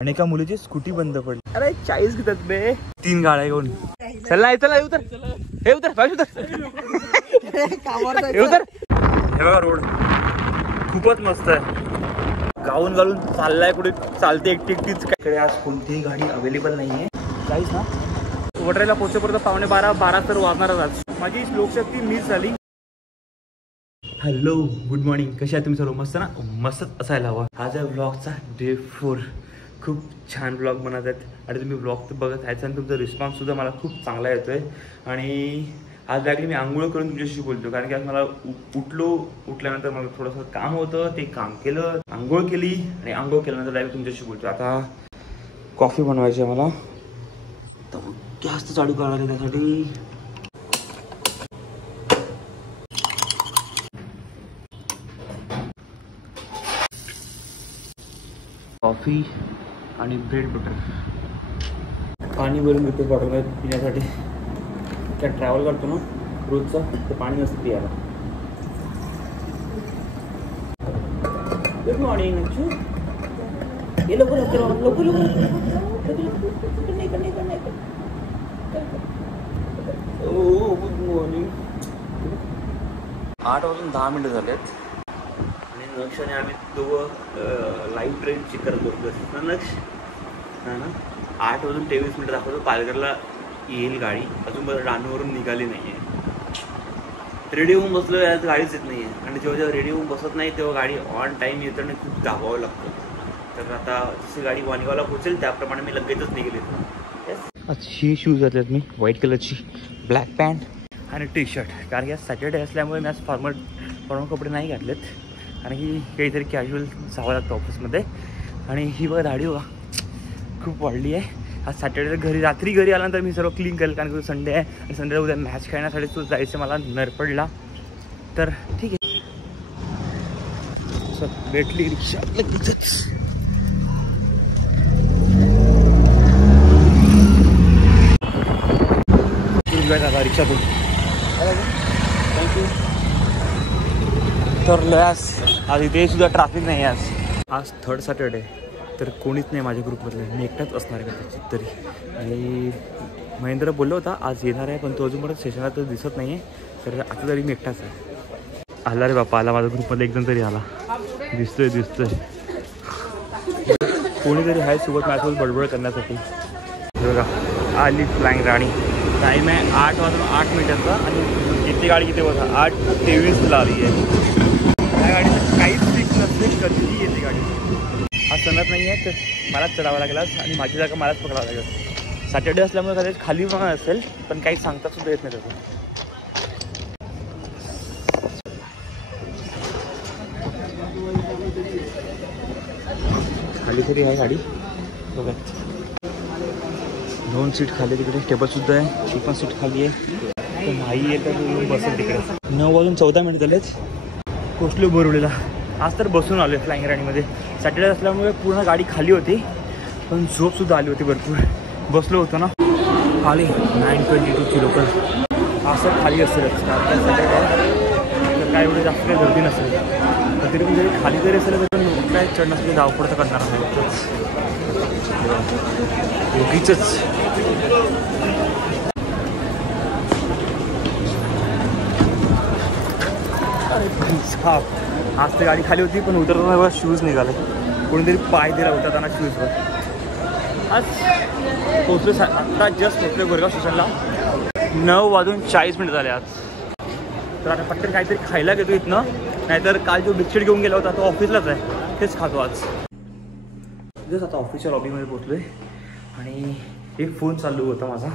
आणि एका मुलीची स्कूटी बंद पडली. अरे 40 घेतात बे. 3 गाड्या घेऊन चला चला उतर हे उतर पाहिजे उतर. हे बघा रोड खूपच मस्त आहे. गाऊन घालून चाललाय कुठे चालते एकटीच. इकडे आज कोणतीही गाडी अवेलेबल नाहीये. जाईस ना वडरेला पोहोचेपर्यंत 11:15 तर वाजणारच. आज माझी लोकशक्ती मिस झाली. Hello good morning. कशा आहे तुम्ही सर्व? मस्त ना? मस्तच असायला हवा. आज आहे ब्लॉगचा डे 4. खूप छान ब्लॉग बनत आहेत आणि तुम्ही ब्लॉग तर बघत आहे आणि तुमचा रिस्पॉन्ससुद्धा मला खूप चांगला येतो आहे. आणि आज डायरेक्टली मी आंघोळ करून तुमच्याशी बोलतो, कारण की आज मला उठल्यानंतर मला थोडंसं काम होतं. ते काम केलं, आंघोळ केली आणि आंघोळ केल्यानंतर डायरेक्ट तुमच्याशी बोलतो. आता कॉफी बनवायची आहे मला, तर गॅस चालू करायला आहे. त्यासाठी कॉफी आणि ब्रेड बटर. पाणी भरून घेतो बॉटलमध्ये पिण्यासाठी. काय ट्रॅव्हल करतो ना रोजचं, तर पाणी नसतं पियाला. Good morning Anshu. ये लवकर लवकर लवकर ओ गुड मॉर्निंग. 8 वाजून 10 मिनिटं झालेत आणि नक्ष आणि आम्ही दोघं लाईव्ह ट्रेन चेक करत बसलो. नक्ष ना 8 वाजून 23 मिनिटं दाखवतो. पालघरला येईल गाडी. अजून बरं रानवरून निघाली नाही आहे. रेडी होऊन बसलो यात गाडीच येत नाही आहे. आणि जेव्हा रेडी होऊन बसत नाही तेव्हा गाडी ऑन टाईम येतं आणि खूप दाबावं लागतं. तर आता जशी गाडी वाणीवाला पोहोचेल त्याप्रमाणे मी लगेचच निघेल. आज ही शूज घातलेत मी, व्हाईट कलरची ब्लॅक पॅन्ट आणि टी शर्ट. कारण की आज सॅटर्डे असल्यामुळे मी आज फॉर्मल कपडे नाही घातलेत, कारण की काहीतरी कॅज्युअल जावं लागतं ऑफिसमध्ये. आणि ही बघा दाढी बघा खूप वाढली आहे. आज सॅटर्डे रात्री घरी आल्यानंतर मी सर्व क्लीन करेल, कारण की संडे आहे आणि संडेला उद्या मॅच खेळण्यासाठी तो जायचं मला नरपडला. तर ठीक आहे, सर भेटली रिक्षा लगेचच. आता रिक्षातून थँक्यू. तर लयास आज इथे सुद्धा ट्रॅफिक नाही आहे. आज 3rd सॅटर्डे, तर कोणीच नाही माझ्या ग्रुपमधले. मी एकटाच असणार आहे कदाचित तरी. आणि महेंद्र बोललो होता आज येणार आहे, पण तो अजूनपर्यंत स्टेशनला तर दिसत नाही आहे. तर आता तरी मी एकटाच आहे. आला रे बाप्पा, आला माझ्या ग्रुपमध्ये एकदम तरी आला. दिसतोय कोणीतरी आहे सोबत माझ्यासोबत बडबड करण्यासाठी. बघा आली फ्लाइंग राणी. टाईम आहे 8 वाजून 8 मिनिटाचा आणि किती गाडी किती बघा 8:23 आली आहे. या गाडीचं काहीच फिक्स नसते, कधीही येते गाडी. हा सणत नाही आहे, तर मलाच चढावं लागेल आज आणि माझी जागा मलाच पकडावं लागेल. सॅटर्डे असल्यामुळे कदाचित खाली पण असेल, पण काही सांगता सुद्धा येत नाही त्याचं. खाली तरी आहे गाडी बघा. 2 सीट खाली, तिकडे टेबलसुद्धा आहे. ती पण सीट खाली आहे. तर नाही आहे तर बसेल तिकडे. 9 वाजून 14 मिनिट झालेत. पोचलो बोरिवलीला. आज तर बसून आलो आहे फ्लाइंग राणीमध्ये. सॅटर्डे असल्यामुळे पूर्ण गाडी खाली होती, पण झोपसुद्धा आली होती भरपूर. बसलो होतो ना खाली. 9:22 लोकल असं खाली असेलच, कारण सॅटर्डे काय एवढं जास्त काही गर्दी नसेल. तर तरी पण जरी खाली जरी असेल तर काय चढण्यासाठी धावपळ तर करणार नाही. उगीचच आज तर गाडी खाली होती, पण उतरताना शूज निघाले. कोणीतरी पाय दिला उतरताना शूजवर. आज पोचलो आत्ता जस्ट पोचलो गोरेगाव स्टेशनला. 9 वाजून 40 मिनिट झाले आज. तर आता पटकन काहीतरी खायला घेतो इथनं, नाहीतर काल जो बिस्किट घेऊन गेला होता तो ऑफिसलाच आहे, तेच खातो आज. जस्ट आता ऑफिसच्या लॉबीमध्ये पोचलो आहे आणि एक फोन चालू होता माझा.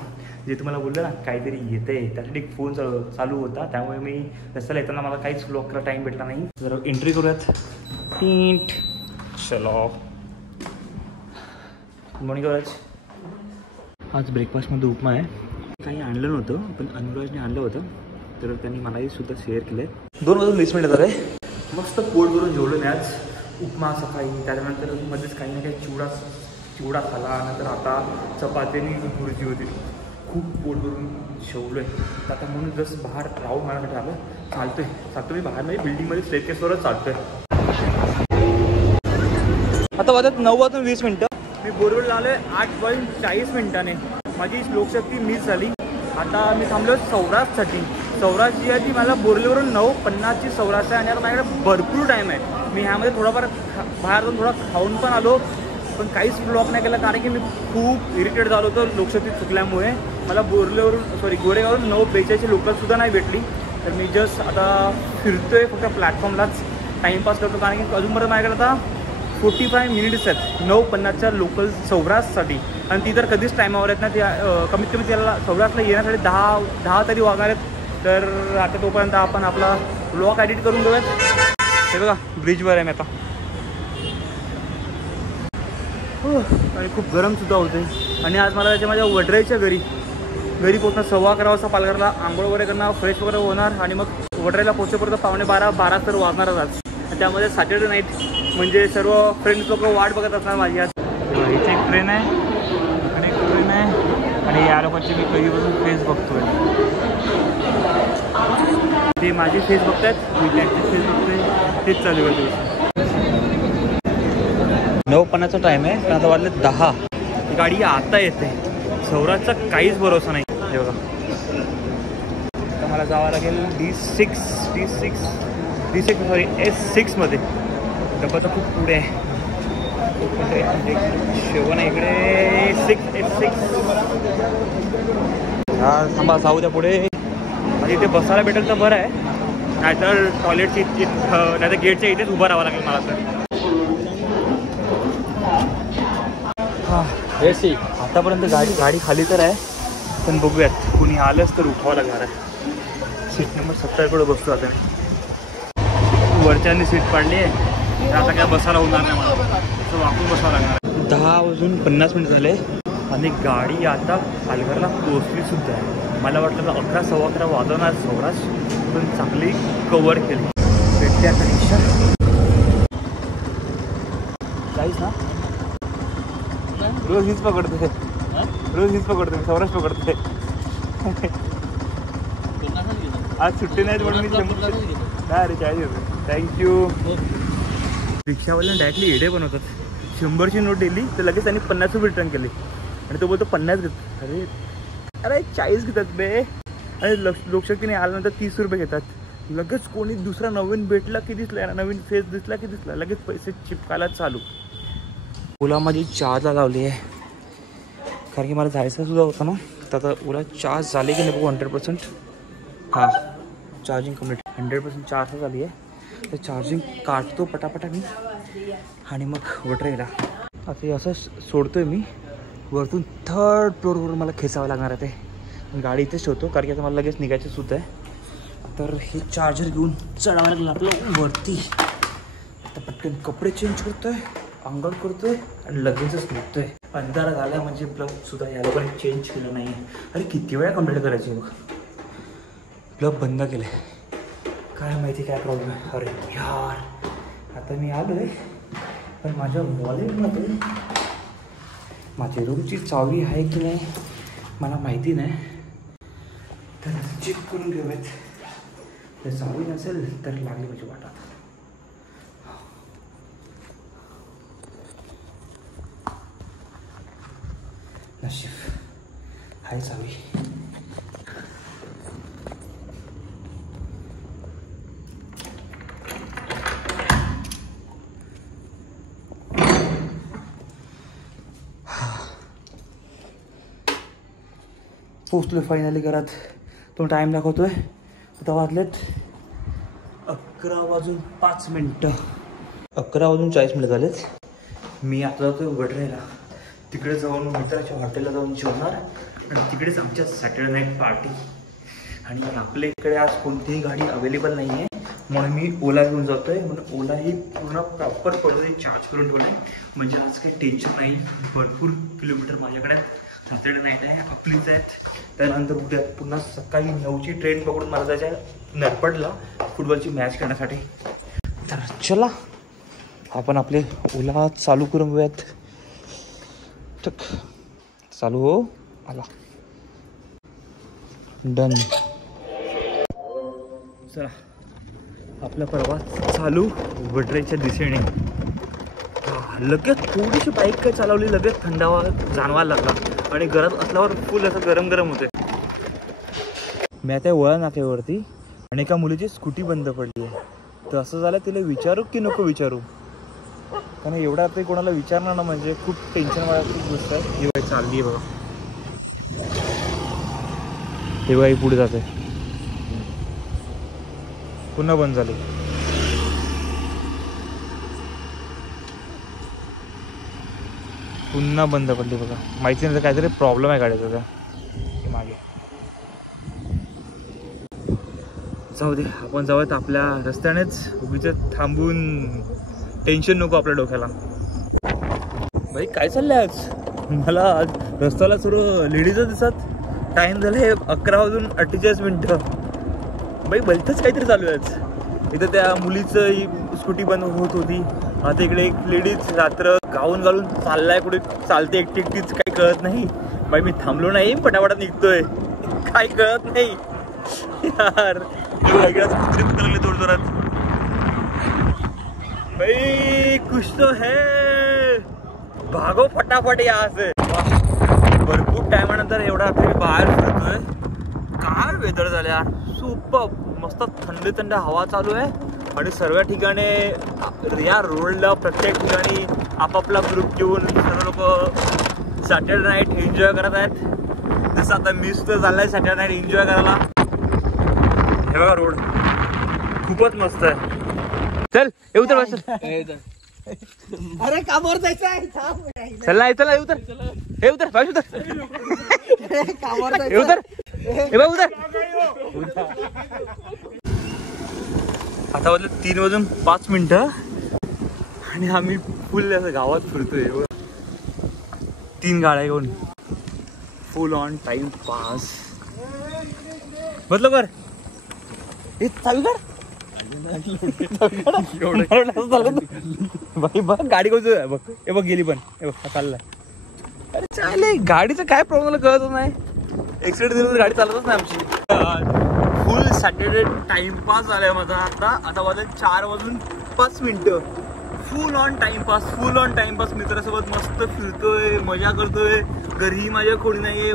जे तुम्हाला बोललं ना काहीतरी येते आहे, त्यासाठी एक फोन चालू होता. त्यामुळे मी रस्त्याला येताना मला काहीच व्लॉग करायला टाईम भेटला नाही. जरा एंट्री करूयात. टींट चलो. गुड मॉर्निंग कवराज. आज ब्रेकफास्टमध्ये उपमा आहे. काही आणलं नव्हतं, पण अनुराजने आणलं होतं, तर त्यांनी मलाही सुद्धा शेअर केलं. 2 वाजून 20 मिनिट झाले. मस्त पोट भरून जेवलो मी आज. उपमा सकाळी, त्याच्यानंतर मध्येच काही ना काही चिवडा खाला. नंतर आता चपातीनी भुर्जी होती. खूप पोट भरून जेवलो आहे. आता म्हणून जस्ट बाहेर राहून माझ्यासाठी आलं. चालतोय मी बाहेर नाही, बिल्डिंगमध्ये स्टेअरकेसवरच चालतोय. आता वाजत 9 वाजून 20 मिनिटं. मी बोरवडला आलो आहे 8:40 माझी लोकशक्ती मिस झाली. आता मी थांबलो सौराष्ट्रसाठी. सौराष्ट्र जी आहे ती मला बोरवलीवरून 9:50ची सौराष्ट्र आहे आणि आता माझ्याकडे भरपूर टाईम आहे. मी ह्यामध्ये थोडाफार बाहेर जाऊन थोडा खाऊन पण आलो, पण काहीच ब्लॉक नाही केला कारण की मी खूप इरिटेट झालो होतो लोकशक्ती चुकल्यामुळे. मला गोरेगावरून 9:42ची लोकलसुद्धा नाही भेटली. तर मी जस्ट आता फिरतोय फक्त प्लॅटफॉर्मलाच टाईमपास करतो कारण की अजूनपर्यंत माझ्याकडे आता 45 मिनिट्स आहेत 9:50च्या लोकल सौराष्ट्रसाठी. आणि ती तर कधीच टायमावर आहेत ना, ती कमीत कमी त्याला सौराष्ट्रला येण्यासाठी 10 तरी वाजणार आहेत. तर आता तोपर्यंत आपण आपला ब्लॉग एडिट करून घेऊयात. हे बघा ब्रिजवर आहे मी आता आणि खूप गरमसुद्धा होते. आणि आज मला त्याच्या माझ्या वडराईच्या घरी पोहोचणार 11:15 वाजता. पालघरला आंघोळ वगैरे करणार, फ्रेश वगैरे होणार आणि मग वडराईला पोहोचेपर्यंत 11:45 तर वाजणारच आज. त्यामध्ये सॅटर्डे नाईट म्हणजे सर्व फ्रेंड्स लोक वाट बघत असणार माझी. आज इथे एक ट्रेन आहे, इकडे एक ट्रेन आहे आणि या लोकांची मी कधीपासून फेस बघतोय. ते माझी फेस बघतायत, मी त्यांची फेस बघतोय, तेच चालू आहे. 9:50चा टाईम आहे पण आता वाजले 10. ही गाडी आता येते. सौराष्ट्रचा काहीच भरोसा नाही. हे बघा आता मला जावं लागेल S6 मध्ये. डबा तर खूप पुढे आहे, शेवण इकडे S6. हा थांबा, जाऊ द्या पुढे. आणि इथे बसायला भेटेल तर बरं आहे, नाहीतर टॉयलेटची नाहीतर गेटच्या इथेच उभं राहावं लागेल मला. तर हां एसी आतापर्यंत गाडी खाली तर आहे, पण बघूयात कुणी आलंच तर उठावं लागणार आहे. सीट नंबर 70 बसतो आता मी. वरच्यानी सीट पाडली आहे तर आता काय बसायला होणार नाही मला, तर वाकून बसावं लागणार आहे. 10:50 झाले आणि गाडी आता पालघरला पोहोचलीसुद्धा आहे. मला वाटलं 11:15 वाजवणार सौराष्ट्र, पण चांगली कवर केली. भेटते आता रिक्षा काहीच ना, रोज हीच पकडते, सौराष्ट्र पकडते. आज सुट्टी नाही म्हणून मी काय रे 40 रुपये थँक्यू. रिक्षावाल्याने डायरेक्टली एडे बनवतात. 100ची नोट दिली तर लगेच त्यांनी 50 रुपये रिटर्न केले आणि तो बोलतो 50 घेतात. अरे 40 घेतात बे. आणि लोकशक्तीने आल्यानंतर 30 रुपये घेतात. लगेच कोणी दुसरा नवीन भेटला की दिसला, नवीन फेस दिसला की दिसला, लगेच पैसे चिपकायला चालू. ओला माझी चार्जला लावली आहे कारण की मला जायचं सुद्धा होतं ना. तर आता ओला चार्ज झाली की नाही बघू. 100%. हां चार्जिंग कम्प्लीट 100% चार्ज झाली आहे. तर चार्जिंग काढतो पटापटा मी आणि मग वडराईला. आता असं सोडतोय मी. वरतून 3rd फ्लोअरवर मला खेचावं लागणार आहे ते. गाडी इथेच ठेवतो कारण की आता मला लगेच निघायचं सुद्धा आहे. तर हे चार्जर घेऊन चढावं लागलं आपलं वरती. आता पटकन कपडे चेंज करतोय, अंघोळ करतोय आणि लगेचच निघतोय. अंधारा झाला म्हणजे प्लग सुद्धा या लोकांनी चेंज केलं नाही. अरे किती वेळा कंप्लीट करायची मग. प्लग बंद केलं आहे, काय माहिती काय प्रॉब्लेम आहे. अरे यार आता मी आलो आहे पण माझ्या वॉलेटमध्ये माझी रूमची चावी आहे की नाही मला माहिती नाही. तर चेक करून घेऊयात. जर चावी नसेल तर लागली माझी वाट. आता नशीब हाय चावी. पोचलो फायनली घरात. तो टाईम दाखवतोय आता वाजलेत 11:05. 11:40 झालेत. मी आता जातो वडराईला. तिकडे जाऊन मित्राच्या हॉटेलला जाऊन जेवणार आणि तिकडेच आमच्या सॅटर्डे नाईट पार्टी. आणि आपल्या इकडे आज कोणतीही गाडी अवेलेबल नाही आहे म्हणून मी ओला घेऊन जातो आहे. म्हणून ओला ही पूर्ण प्रॉपर पद्धतीने चार्ज करून ठेवली म्हणजे आज काही टेन्शन नाही. भरपूर किलोमीटर माझ्याकडे सॅटर्डे नाईट आहे आपलीच आहेत. त्यानंतर उद्या पुन्हा सकाळी 9ची ट्रेन पकडून मला जायचं आहे नरपडला फुटबॉलची मॅच खेळण्यासाठी. तर चला आपण आपले ओला चालू करून घेऊयात. टक चालू हो आला. डन. चला आपला प्रवास चालू वडराईच्या दिशेने. लगेच थोडीशी बाईक काय चालवली, लगेच थंडावा जाणवायला लागला आणि घरात असल्यावर फुल असं गरम गरम होते. मी आता वळा नाक्यावरती आणि एका मुलीची स्कूटी बंद पडली आहे. तर असं झालं, तिला विचारू की नको विचारू, कारण एवढा ते कोणाला विचारणार ना म्हणजे खूप टेन्शन वाढायची गोष्ट आहे. ही बाई चालली आहे बघा, हे बाई पुढे जाते, पुन्हा बंद झाली. पुन्हा बंद पडली बघा. माहिती नाही काहीतरी प्रॉब्लेम आहे गाडीचा त्या मागे. जाऊ दे, आपण जाऊयात आपल्या रस्त्यानेच, उगीच थांबून टेन्शन नको आपल्या डोक्याला. भाई काय चाललंय आज? मला आज रस्त्याला सर्व लेडीजच दिसत. टाइम झाला आहे 11:48. भाई भलतंच काहीतरी चालू आहे आज. इथं त्या मुलीचं स्कूटी बंद होत होती, आता इकडे एक लेडीज रात्र गाऊन घालून चाललाय कुठे, चालते एकटी एकटीच, काही कळत नाही. बाई मी थांबलो नाही, पटापटात निघतोय, काही कळत नाही यार. लागले जोर जोरात. भाई कुछ तो है, भागो फटाफट यहाँ से. भरपूर टायमानंतर एवढा रात्री बाहेर फिरतोय. काय वेदर झाले यार, सुपर मस्त थंड थंड हवा चालू आहे आणि सर्व ठिकाणी या रोडला प्रत्येक ठिकाणी आपापला ग्रुप घेऊन सर्व लोक सॅटर्डे नाईट एन्जॉय करत आहेत. जसं आता मी सुद्धा चाललाय सॅटर्डे नाईट एन्जॉय करायला. हे बघा रोड खूपच मस्त आहे. चल येऊ तर बस. अरे कामावर जायचं आहे, चल ना, चला येऊ तर, हे उतर बाजू उतर, कामावर हे उतर, हे बघ उतर. आता वाजले 3:05 आणि आम्ही फुल असं गावात फिरतोय. 3 गाड्या घेऊन फुल ऑन टाइम पास. बदलो कर, हे चावी काढ. भाई बघ गाडी कसं बघ, हे बघ गेली पण, हे बघ चाललाय. अरे चालेल, गाडीचं काय प्रॉब्लेम कळतच नाही. एक्सिडेंट दिवस गाडी चालतच नाही आमची. फुल सॅटर्डे टाइमपास झालाय माझा. आता वाजले 4:05. फुल on timepass, full on timepass. मित्रासोबत मस्त फिरतोय, मजा करतोय. घरी माझ्या कोणी नाहीये,